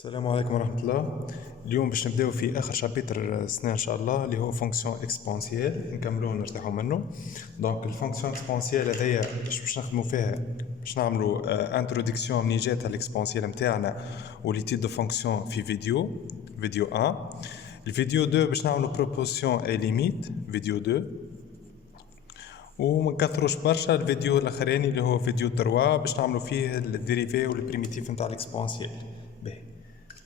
السلام عليكم ورحمة الله. اليوم باش نبداو في آخر شابيتر السنة إن شاء الله اللي هو فونكسيون اكسبونسيال، نكملوه ونرتاحوا منه. دونك الفونكسيون اكسبونسيال هذيا باش نخدموا فيها، باش نعملوا انتروداكسيون منين جاتها الاكسبونسيال نتاعنا ولي تيب دو فونكسيون في فيديو 1. الفيديو 2 باش نعملوا بروبوسيون اي ليميت فيديو 2، وما نكثروش برشا. الفيديو الاخراني اللي هو فيديو 3 باش نعملوا فيه الديريفي والبريميتيف نتاع الاكسبونسيال. باهي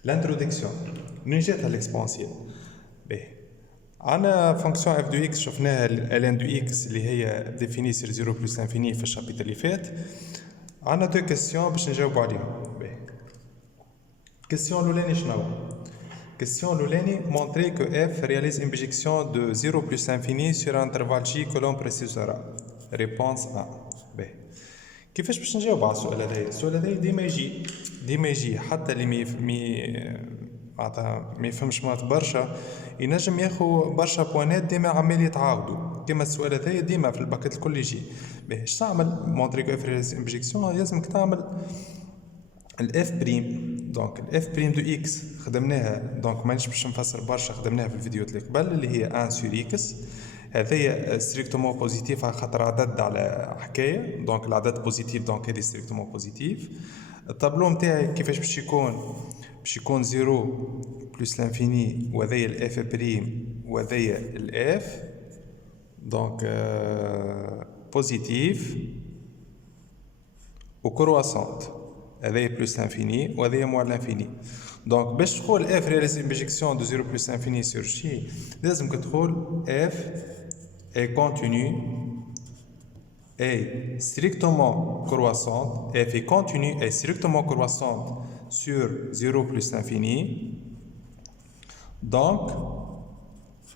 الانتروداكسيون منين جاتها الاكسبونسيال؟ باهي عندنا فونكسيون اف دو اكس شفناها الان دو اكس اللي هي ديفيني سير 0 بلس انفيني في الشابيتر اللي فات. عندنا دو كيسيون باش نجاوبوا عليهم. باهي الكيسيون الاولاني شنو؟ Question Louleni montrer que f réalise une projection de 0 plus infini sur un intervalle j que l'on précisera. Réponse A. B. كيفاش باش نجاوب على السؤال هذا؟ السؤال هذا ديما يجي حتى اللي ما يفهمش مات برشا ينجم ياخو برشا بوانات ديما عمال يتعاودوا. كما السؤال هذا ديما في الباكيت الكل يجي. باهي اش تعمل؟ مونتري كو اف رياليز ان بروجيكسيون لازمك تعمل الاف بريم. دونك الاف بريم دو اكس خدمناها، دونك مانيش باش نفسر برشا، خدمناها في الفيديو اللي قبل اللي هي 1 سور اكس. هذايا ستريكتومون بوزيتيف على خاطر عدد على حكايه، دونك العدد بوزيتيف دونك هذه ستريكتومون بوزيتيف. الطابلو نتاعي كيفاش باش يكون؟ باش يكون 0 بلس لانفيني وهذايا الاف بريم وهذايا الاف، دونك بوزيتيف وكرواسونت، هذايا بلس انفيني وهذايا موال انفيني. دونك باش تقول اف رياليز ان بروجيكسيون دو 0 بلس انفيني سور شي لازمك تقول اف اي كونتينيو اي ستريكتومون كرواسونت، اف اي كونتينيو اي ستريكتومون كرواسونت سور 0 بلس انفيني. دونك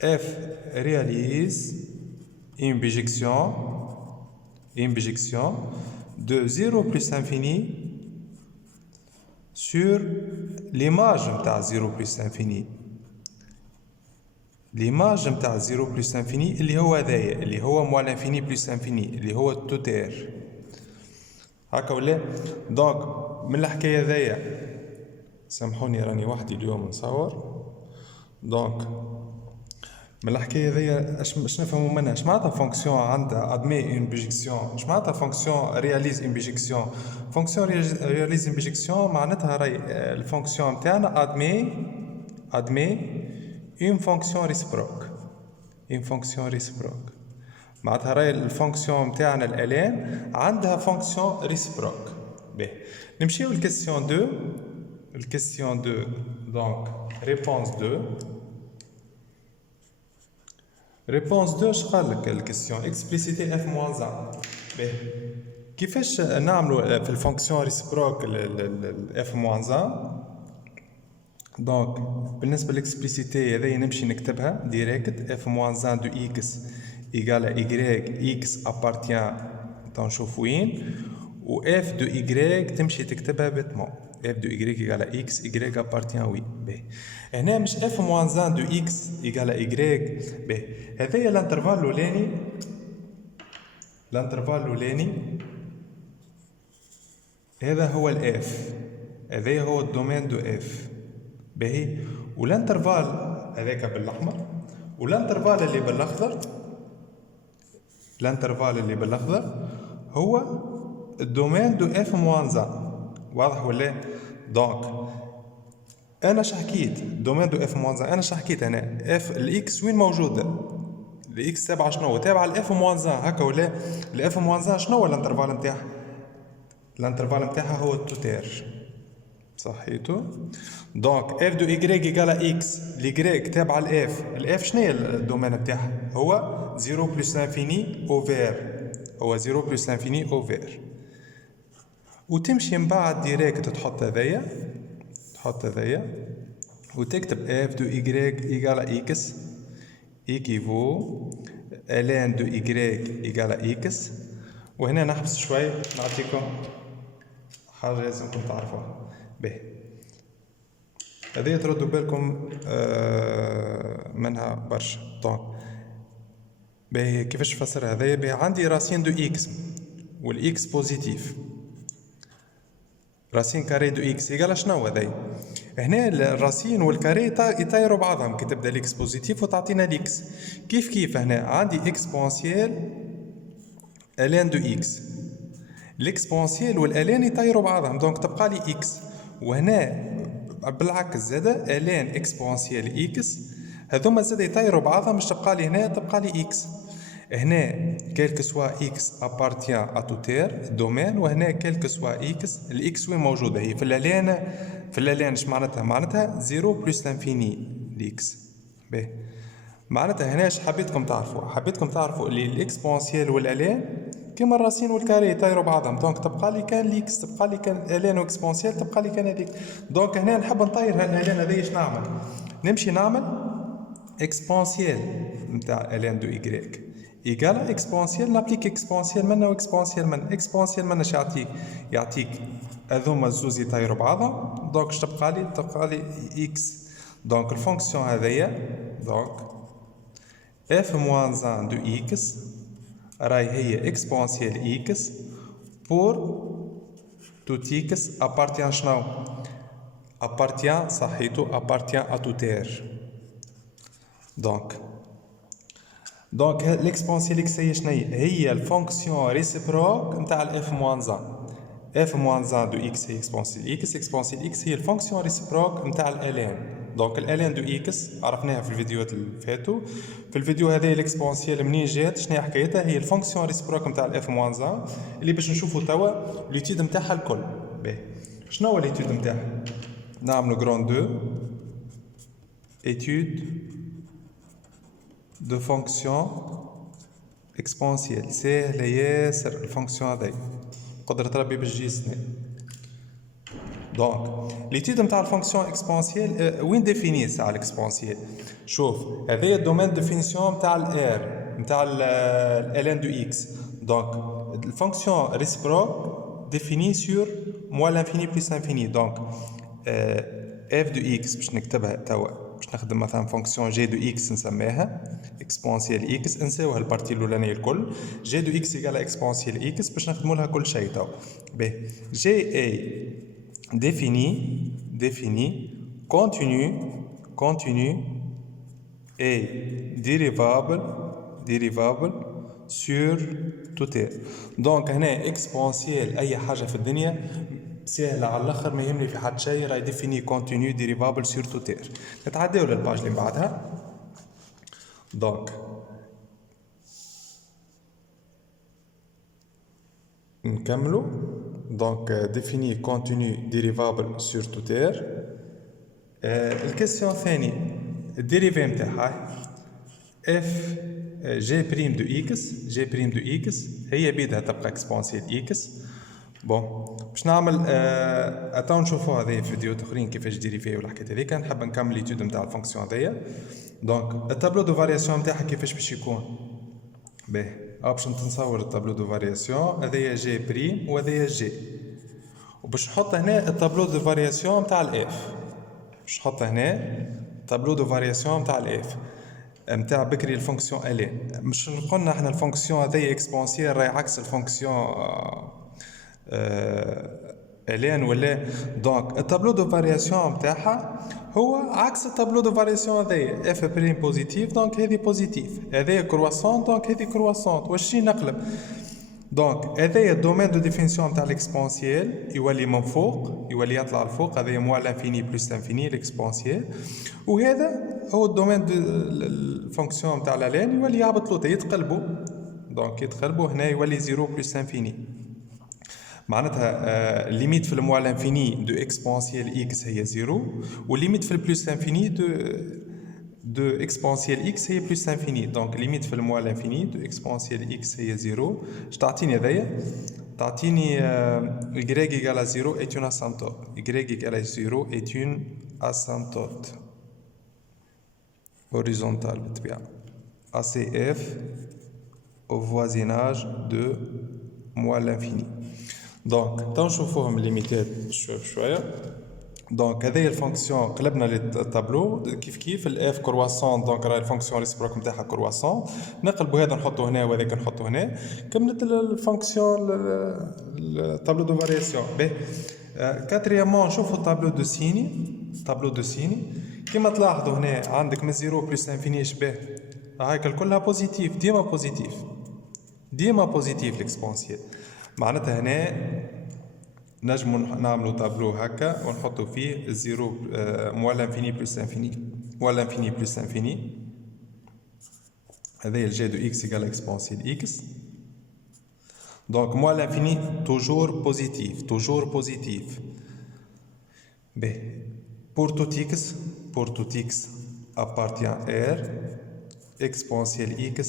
اف رياليز ان بروجيكسيون de 0 plus infini sur l'image نتاع 0 plus infini. l'image نتاع 0 plus infini اللي هو هذايا اللي هو موال انفيني بلس انفيني اللي هو التوتير هكا ولا. دونك من الحكايه هذايا سامحوني راني وحدي اليوم نصور. دونك من الحكايه هذيا اش نفهموا منها؟ اش معناتها فونكسيون عندها ادمي اون بروجيكسيون؟ اش معناتها فونكسيون رياليز اون بروجيكسيون؟ فونكسيون رياليز اون بروجيكسيون معناتها راهي الفونكسيون نتاعنا ادمي اون فونكسيون ريسبروك. معناتها راهي الفونكسيون نتاعنا الالان عندها فونكسيون ريسبروك. باهي نمشيو للكيسيون 2. دونك ريبونس 2 اش قال لك الكيسيون؟ اكسبليسيتي اف موان 1. باهي كيفاش نعملوا في الفونكسيون ريسبروك الاف موان 1؟ دونك بالنسبه للاكسبليسيتي هذه نمشي نكتبها ديريكت اف موان 1 دو اكس ايغال اي اكس ابارتيان تنشوف وين، و اف دو اي تمشي تكتبها بيتمون اف دو اي ايغال اكس اي ابارتيان وين. باهي هنا مش اف موان 1 دو اكس ايغال اي. باهي هذايا الانترفال الاولاني هذا هو الاف، هذايا هو الدومين دو اف. باهي والانترفال هذاك بالاحمر والانترفال اللي بالاخضر هو الدومين دو اف موان 1. واضح ولا؟ دونك انا شحكيت دومين دو اف موان 1، انا شحكيت انا اف الاكس وين موجوده؟ الاكس تابعه شنو؟ تابعه الاف موان 1 هكا ولا؟ الاف موان 1 شنو هو الانترفال نتاعها؟ الانترفال نتاعها هو التوتير، صحيتو؟ دونك اف دو ايغريك ايغال اكس، الايغريك تابعه الاف شنو هي الدومين نتاعها؟ هو 0 بلس انفيني اوفير، هو 0 بلس انفيني اوفير. وتمشي من بعد ديريكت تحط هذايا وتكتب اف دو ايغريك ايغال اكس ايكيفو الان دو ايغريك ايغال اكس. وهنا نحبس شوي نعطيكم حاجه لازمكم تعرفوها. باهي هذه تردوا بالكم منها برشا. طيب باهي كيفاش نفسرها هذايا؟ باهي عندي راسين دو اكس والاكس بوزيتيف، راسين كاري دو اكس يقال شنو هذاي؟ هنا الراسين والكاري يطيروا بعضهم كي تبدا الاكس بوزيتيف وتعطينا الاكس. كيف هنا عندي اكسبونسيال الان دو اكس، الاكسبونسيال والالان يطيروا بعضهم دونك تبقى لي اكس. وهنا بالعكس زاده الان اكسبونسيال اكس هذوما زاده يطيروا بعضهم باش تبقى لي هنا تبقى لي اكس. هنا كيلك سوا اكس ابارتيان ا تو تير دومين، وهنا كيلك سوا اكس الاكس وين موجوده هي في الالان. في الالان اش معناتها 0 بلس لانفيني الاكس. باهي معناتها هنا اش حبيتكم تعرفوا اللي الاكسبونسيال والالان كيما الراسين والكاري يطيروا بعضهم دونك تبقى لي كان ليكس، تبقى لي كان الالان واكسبونسيال، تبقى لي كان هذيك. دونك هنا نحب نطير هالالان هذايا اش نعمل؟ نمشي نعمل اكسبونسيال نتاع الان دو ايكغيك ايكال اكسبونسيال، نابليك اكسبونسيال منا واكسبونسيال منا. اكسبونسيال منا اش يعطيك هذوما الزوز يطيروا بعضهم دونك اش تبقى لي اكس. دونك الفونكسيون هذيا دونك اف موان زان دو اكس راهي هي اكسبونسيال اكس بور توت اكس ابارتيان شنو؟ ابارتيان صحيتو ابارتيان ا تو تير. دونك ليكسبونسيال اكس هي شنو هي الفونكسيون ريسيبروك نتاع الاف موان زان. اف موان زان دو اكس هي اكسبونسيال اكس، اكسبونسيال اكس هي الفونكسيون ريسيبروك نتاع الالان. دونك الالان دو اكس عرفناها في الفيديوهات اللي فاتوا. في الفيديو هذا الاكسبونسيال منين جات شنو حكايتها؟ هي الفونكسيون ريسيبروك نتاع الاف موان زان اللي باش نشوفوا توا ليتيود نتاعها الكل. باهي شنو هو ليتيود نتاعها؟ نعملوا جراند 2 étude de fonction exponentielle. سهلة ياسر الفونكسيون هذي قدرة ربي باش تجي سنين. دونك ليتيود نتاع الفونكسيون اكسبونسيال وين ديفيني تاع الاكسبونسيال؟ شوف هذايا الدومين ديفينيسيون نتاع الار نتاع الان دو اكس. دونك الفونكسيون ريسبروك ديفيني سور موال انفيني بلس انفيني. دونك اف دو اكس باش نكتبها توا باش نخدم مثلا فونكسيون جي دو اكس نسميها اكسبونسيال اكس، نساوها البارتي الاولانيه الكل. جي دو اكس يقال اكسبونسيال اكس باش نخدموا لها كل شيء تو. باهي جي اي défini continu et dérivable sur tout r. دونك هنا اكسبونسيال اي حاجه في الدنيا سهله على الاخر ما يهمني في حد شيء، راهي ديفيني كونتينيو ديريفابل سور تو تير. نتعداو للباج اللي بعدها. دونك نكملوا. دونك ديفيني كونتينيو ديريفابل سور تو تير. الكيسيون الثاني الديريفي نتاعها اف جي بريم دو اكس هي بيدها تبقى اكسبونسيال اكس. بون باش نعمل اتاو نشوفوا هذه في فيديو اخرين كيفاش ديريفي والحكايه هذيك. نحب نكمل ليتود نتاع الفونكسيون هذيا. دونك التابلو دو فارياسيون نتاعها كيفاش باش يكون؟ باهي باش نتصور التابلو دو فارياسيون هذايا جي بريم وهذايا جي، وباش نحط هنا التابلو دو فارياسيون نتاع الاف. باش نحط هنا تابلو دو فارياسيون نتاع الاف نتاع بكري الفونكسيون الين. مش قلنا احنا الفونكسيون هذايا اكسبونسيال راهي عكس الفونكسيون الين ولا؟ دونك التابلو دو فارياسيون نتاعها هو عكس التابلو دو فارياسيون هذايا اف بريم بوزيتيف دونك هذه بوزيتيف، هذايا كرواسون دونك هذه كرواسون. واش نقلب؟ دونك هذايا الدومين دو ديفينيسيون تاع الاكسبونسيال يولي من فوق، يولي يطلع لفوق، هذايا موال انفيني بلس انفيني الاكسبونسيال. وهذا هو الدومين دو الفونكسيون تاع الالين يولي يهبط لوطا يتقلبوا. دونك يتقلبوا هنا يولي 0 بلس انفيني. معناتها الليميت في الموال انفيني دو اكسبونسيال اكس هي 0 والليميت في البلس انفيني دو اكسبونسيال اكس هي بلس انفيني. دونك ليميت في الموال انفيني دو اكسبونسيال اكس هي 0. اش تعطيني هذايا؟ تعطيني y égale à 0 est une asymptote. y égale à 0 est une asymptote horizontale بالطبيعة. ACF au voisinage de موال l'infini. دونك تو نشوفوهم الليميتات شويه بشويه. دونك هذه الفونكسيون قلبنا للتابلو كيف الاف كرواسون. دونك راهي الفونكسيون ريسبروك نتاعها كرواسون، نقلبوا هذا نحطوه هنا وهذاك نحطوه هنا. كملت الفونكسيون التابلو دو فارياسيون. باهي كاتريامون نشوفو الطابلو دو سيني كيما تلاحظوا هنا عندك من 0 بلس انفيني شباه هايكل كلها بوزيتيف، ديما بوزيتيف الاكسبونسيال. معناتها هنا نجمو نعملو طابلو هكا ونحطو فيه الزيرو موال انفيني بلس انفيني موال انفيني بلس انفيني، هذايا الجي دو اكس ايكال اكسبونسيال اكس. دونك موال لانفيني توجور بوزيتيف. باهي pour tout x appartient R exponentiel x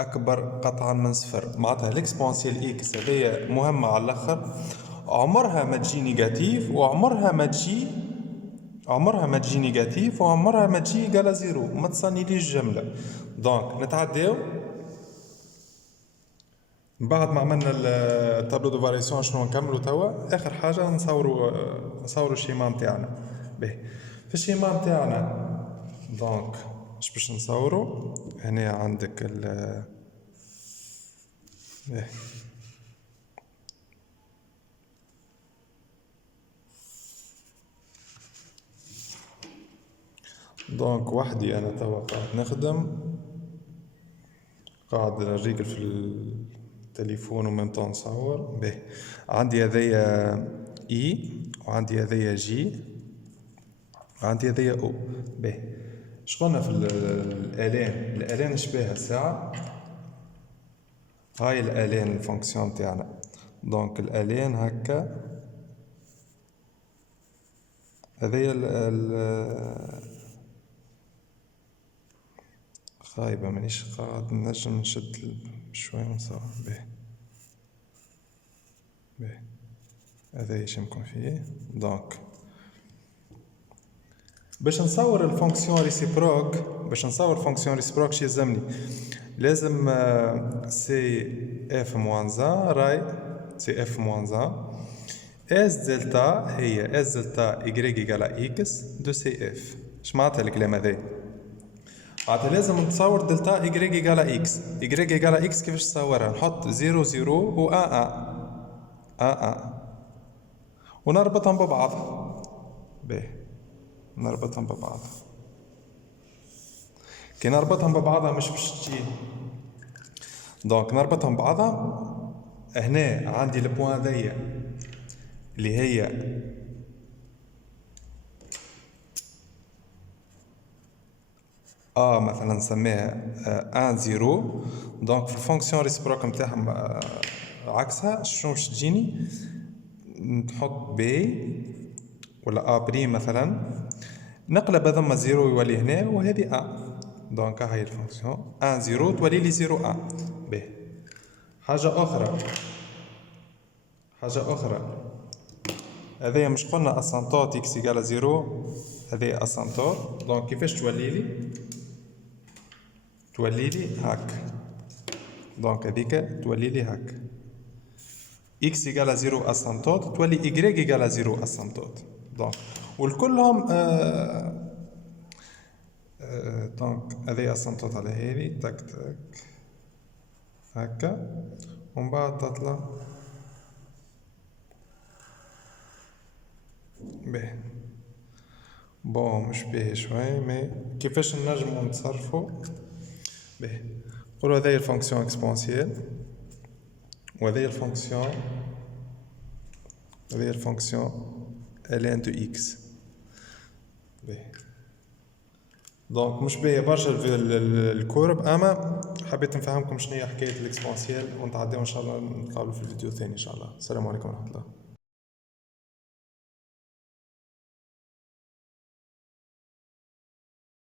أكبر قطعا من صفر. معناتها الاكسبونسيال اكس هذيا مهمة على الآخر، عمرها ما تجي نيجاتيف وعمرها ما تجي نيجاتيف وعمرها ما تجي إيكالا زيرو، ما تصنيليش جملة. دونك نتعداو بعد ما عملنا التابلو دو فاريسيون شنو نكملو توا. آخر حاجة نصورو الشيما متاعنا. باهي في الشيما متاعنا دونك باش نصورو هنا عندك باهي دونك وحدي انا توا قاعد نخدم، قاعد نريقل في التليفون ومن طون نصور. باهي عندي هذايا اي وعندي هذايا جي وعندي هذايا او. باهي شقولنا في الالين شبيها الساعة، هاي الالين الفونكسيون تاعنا. دونك الالين هكا هذايا خايبة مانيش قاعد نجم نشد شوية ونصور. باهي هذا يشمكم فيه. دونك باش نصور الفونكسيون ريسيبروك شي يلزمني؟ لازم سي اف موان زان راي سي اف موان زان اس دلتا هي اس دلتا ايكغيك ايكالا اكس دو سي اف. اش معناتها الكلام هذا؟ معناتها لازم نتصور دلتا ايكغيك ايكالا اكس. ايكغيك ايكالا اكس كيفاش تصورها؟ نحط 0 0 و 1 ونربطهم ببعض. باهي نربطهم ببعض. كي نربطهم ببعضها مش باش تجي. دونك نربطهم ببعضها. هنا عندي البوان ذيا اللي هي مثلا نسميها 1 0. دونك في الفونكسيون ريسبروك نتاعهم عكسها شنو باش تجيني؟ نحط بي ولا بريم مثلا، نقلب هذوما 0 يولي هنا وهذه دونك هاي الفونكسيون 1 0 تولي لي 0 1. باهي حاجة أخرى هذايا مش قلنا اسانتوت اكس ايكالا 0؟ هذايا اسانتوت. دونك كيفاش تولي لي هاك. دونك هذيك تولي لي هاك اكس ايكالا 0 اسانتوت تولي ايكغيك ايكالا 0 اسانتوت. دونك والكلهم دونك هذه اسانتوت على هذه تك هكا ومن بعد تطلع. باهي بون مش باهي شوي مي كيفاش نجمو نتصرفو. باهي نقولو هذه الفونكسيون اكسبونسيال وهذه الفونكسيون ln دو اكس. باهي دونك مش باهي برشا الكورب، اما حبيت نفهمكم شنو هي حكايه الاكسبونسيال ونتعداو ان شاء الله. نتقابلوا في الفيديو الثاني ان شاء الله. السلام عليكم ورحمه الله.